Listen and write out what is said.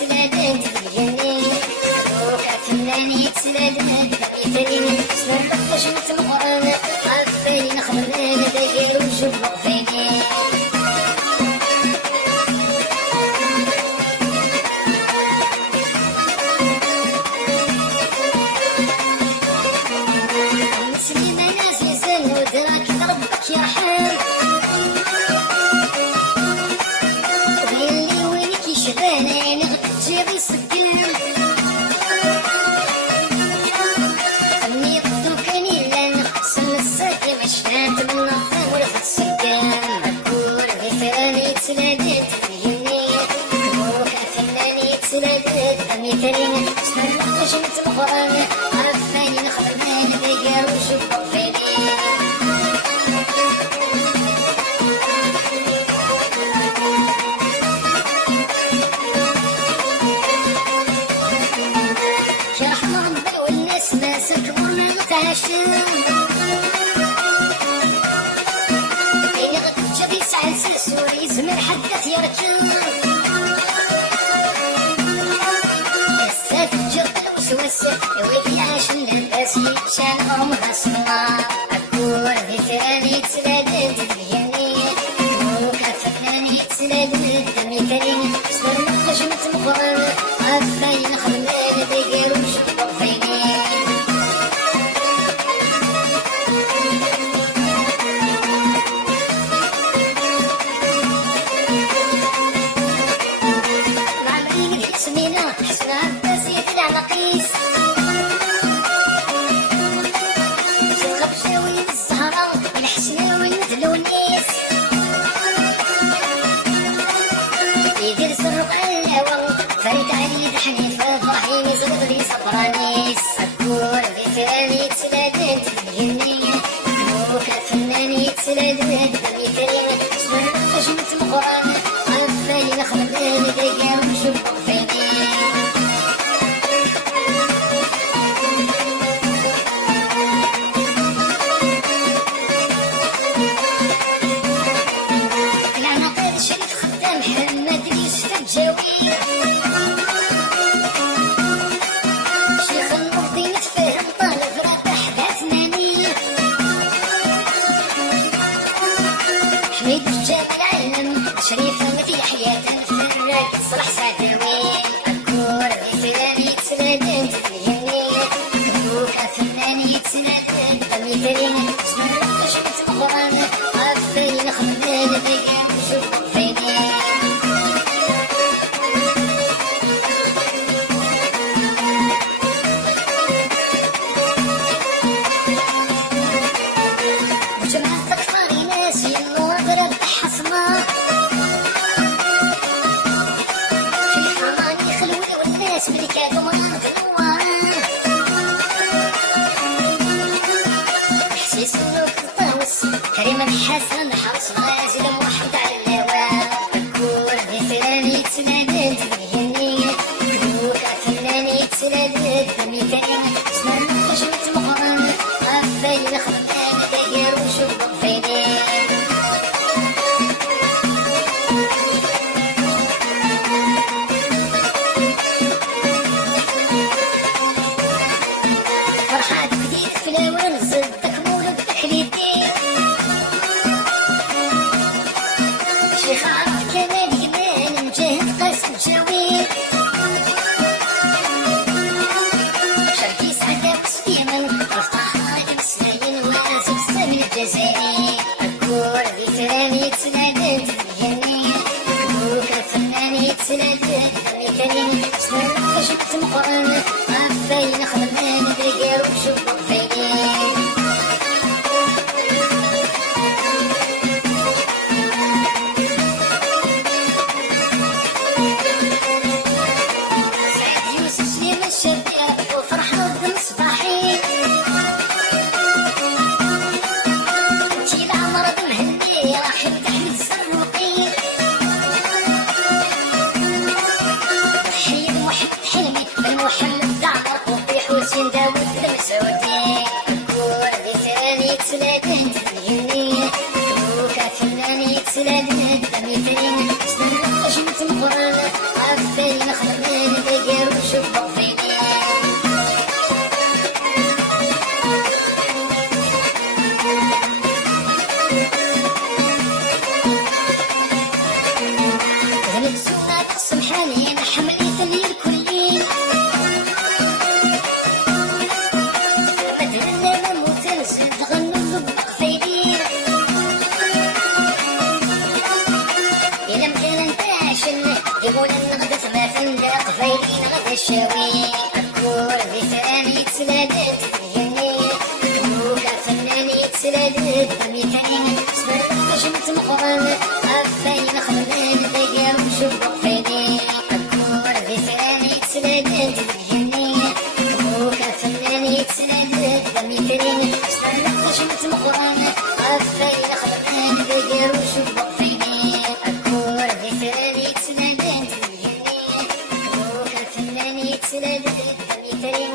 تسلادات الجنين روكا فناني تسلادات مثالين سنربح نجمة القرآن عفاني نخدم داير وجوب وقفاني مسلمة ناس يزن ودراك ربك يرحم ويلي وينك يشباني نغتجي بالسكين أمي ضدو كان يلان سن الساكي مشفات من نظام ورفت السكان أكور مثالي تسلادات الجنين روكا فناني تسلادات مثالين سنربح نجمة القرآن عفاني نخدم داير وجوب وقفاني شرحنا ربي والناس ما سكبونا نتعشم إني غد جابي سعى سوري زمن حدث يركب السات جرد الوسوس ويلي عاش الناسي شان أمها صغار أكور مثالي تسلادات الجنين روكا فناني تسلادات مثالين سنربح نجمة القرآن عفاني نخدم داير وجوب وقفاني مع مريم سمينة حسن عباسي العنقيس شغب شاوي الزهرة الحسناوي المدلونيس يدير سرق الهوى فريد علي حنيفة ضحيني زغدري صبرانيس أكور مثالي تسلادات الجنين روكا فناني تسلادات مثالين سنربح نجمة القرآن عفاني نخدم داير وجوب وقفاني العناقيد شريف خدام محمد يوسف الجاوي شيخ المرضي نتفاهم طالب رابح ذاتناني حميد الجامع العالم شريف مدي حياة فراك صلاح سعداوي أكور مثالي تسلادات الجنين روكا فناني تسلادات مثالين سنربح نجمة القرآن عفاني نخدم داير وجوب وقفاني وجمعة الأطفال ناس ينوض ربح حصمة في حراني خلوي والناس ملكات ومناط النوار حسيس ملوك الطاوس كريم الحسن حرص غازي موحد على الهوى أكور مثالي تسلادات الجنين روكا فناني تسلادات مثالين سنربح نجمة القرآن عفاني نخدم داير وجوب وقفاني فرحات بديت في الأوان زدك مولد تحليتي شيخ عرف كمال إيمان مجاهد قاسم جاوي شركي سعدة وسليمان رفقة خالد سنين واسف سامي الجزائري أكور مثالي تسلادات الجنين روكا فناني تسلادات مثالين سنربح نجمة القرآن عفاني نخدم داير وجوب وقفاني سعد يوسف سليمان الشباب وفرح نظم صباحي انتي العمر بمهني راح تحمد السروقي تحية محمد حلمي بن محمد دعمر وطيح وسين داود المسعودي ما فندق قبيلين غدا الشاوي الكور في ثاني تسلادت تجني كبوكا فنان يتسلادت ميتين صبر جمت مقرن أفين خدمين دقا وشبق فيدي الكور في ثاني تسلادت تجني كبوكا فنان يتسلادت ميتين صبر جمت مقرن أفين خدمين دقا وشبق فيدي الكور في ثاني تسلادت تجني كبوكا فنان يتسلادت ميتين